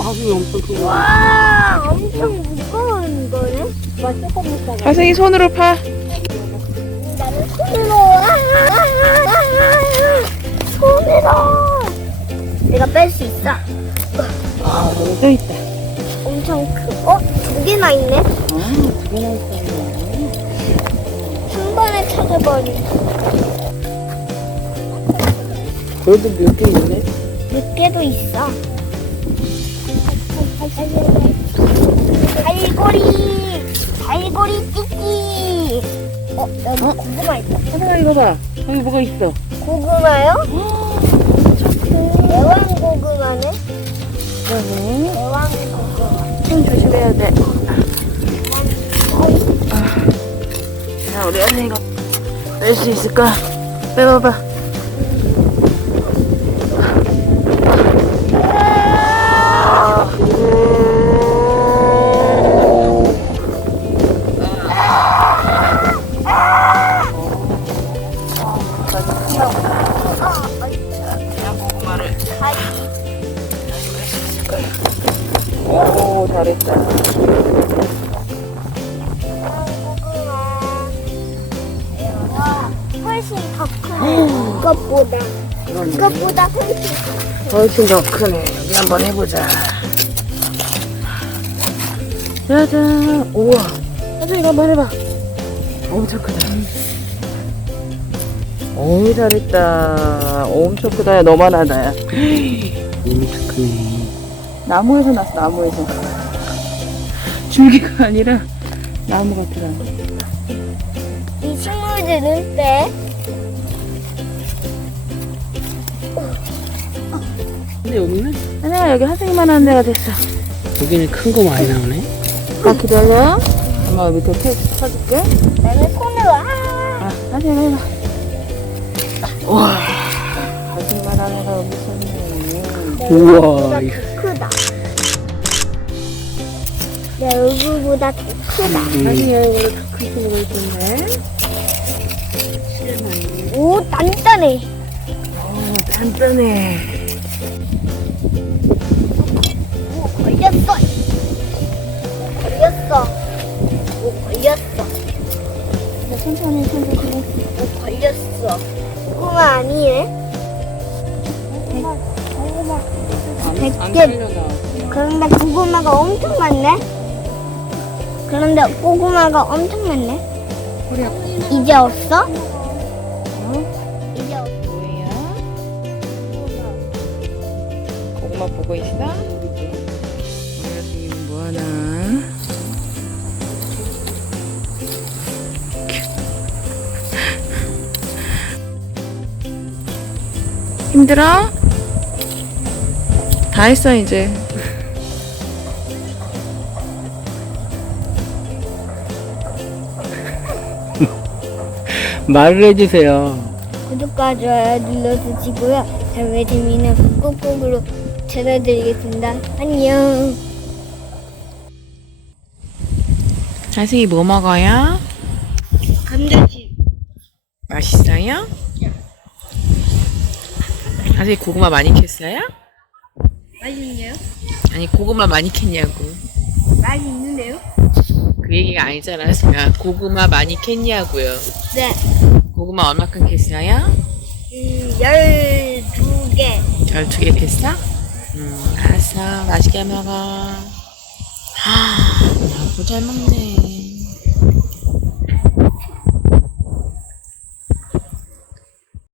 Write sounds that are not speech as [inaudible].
하수이 엄청 크고. 와, 엄청 무거운 거네. 와, 조금. 하승이 손으로 파. 나는 손으로. 아, 아, 아, 손으로. 내가 뺄 수 있어. 아, 또 있다. 엄청 크. 어, 두 개나 있네. 아, 두 개나 있어. 한 번에 찾아버리. 그래도 몇 개 있네. 몇 개도 있어. 갈고리, 갈고리 띠띠. 어, 여기 고구마 있다. 하승아, 이거 봐. 여기 뭐가 있어. 고구마요? 매왕 고구마네. 그러네. 매왕 고구마. 손 조심해야 돼. 자, 우리 언니 이거 뺄 수 있을까? 빼봐봐. 오 잘했다. 와, 훨씬 더 크네. 이것보다. 이것보다 훨씬 훨씬 더 크네. 여기 한번 해보자. 짜잔. 우와. 하자 이거 한번 해봐. 엄청 크다. 오 잘했다. 엄청 크다. 야, 너만 하다야. 엄청 [gasps] 크네. 나무에서 났어. 나무에서. 줄기가 아니라 나무 같더라. 이 식물들은 빼. 근데 여기는? 하나 여기 하승이만 하는 데가 됐어. 여기는 큰 거 많이 나오네. 아 기다려. 엄마 밑에 케이크 쳐줄게. 나는 손으로 아. 아, 하승이 해봐. 우와. 하승이만 하는 애가 여기 있었네. 우와, 내얼 내 얼굴보다 더 크다. 얼굴을 더 크게. 오, 단단해. 오, 단단해. 오, 걸렸어. 걸렸어. 오, 걸렸어. 천천히, 천천히. 오, 걸렸어. 고구마 아니네. 백안 개. 살려나. 그런데 고구마가 엄청 많네. 그런데 고구마가 엄청 많네. 아파. 이제 없어? 어? 이제 없어. 뭐예요? 고구마 보고 있어? 우리 하승이는 뭐하나? 힘들어? 다 했어 이제 [laughs] 말을 해주세요. 구독과 좋아요 눌러주시고요. 다음에 재미있는 꾹꾹으로 전해드리겠습니다. 안녕. 하승이 뭐 먹어요? 감자칩. 맛있어요? 하승이 고구마 많이 캤어요? 맛있네요. 아니 고구마 많이 캤냐고 많이 있는데요? 그 얘기가 아니잖아 하승아 고구마 많이 캤냐고요 네. 고구마 얼마큼 캤어요? 음, 12개. 12개 캤어? 음 알았어 맛있게 먹어 하, 아고 잘 먹네